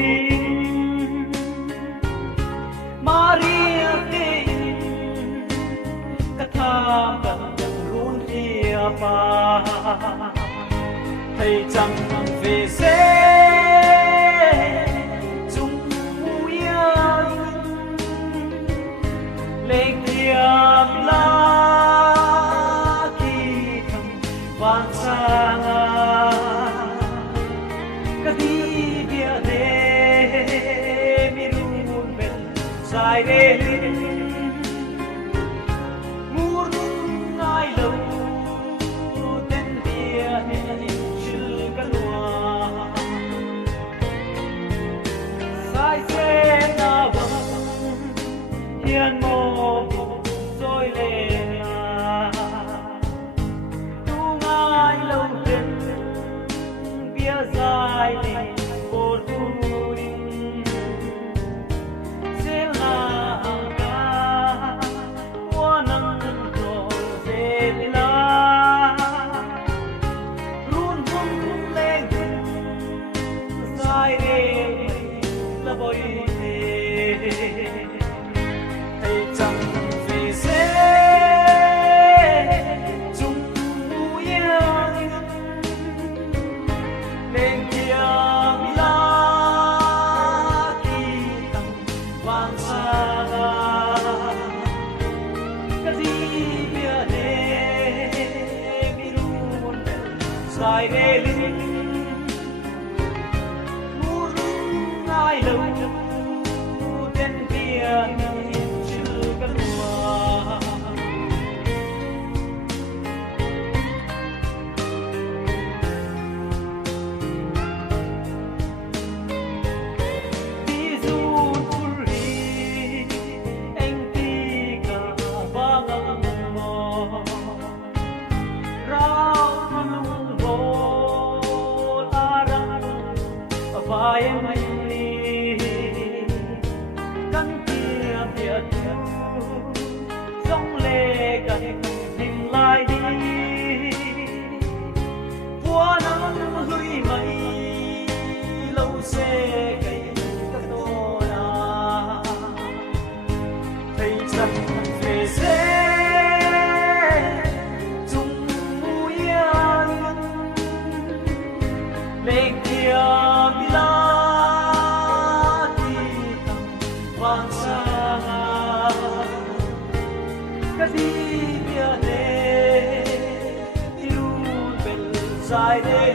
tin Maria tin cả tham cần luôn kia pa thầy chẳng về sẽ chung yêu lên tiệm la kỳ thầm vang sang cái đi bia đê mi run bel sai đê mur ngai lâu tên bia đê chữ cái loa sai xe na vâng hiền mô rồi lên tu ngai lâu tên bia dài lên một thu đình sẽ là ca qua năm rồi về la luôn vung lên dài đêm là bồi thế thầy chẳng vì sẽ chung yêu lên kia la kỳ tầm vang xa cái gì bia đê mi run dài đê linh mur ngai lâu tên bia chữ cái loa đi du ri anh ti cả ba ngầm mò rau lung bồ la răng vai em căn kia biệt dòng lệ gần hình lại đi qua nắng hửi mây lâu xe cây các tô la thầy chẳng về sẽ chung yêu lên kia la kỳ tầm vang xa cái gì bia đê mi run bel dài đê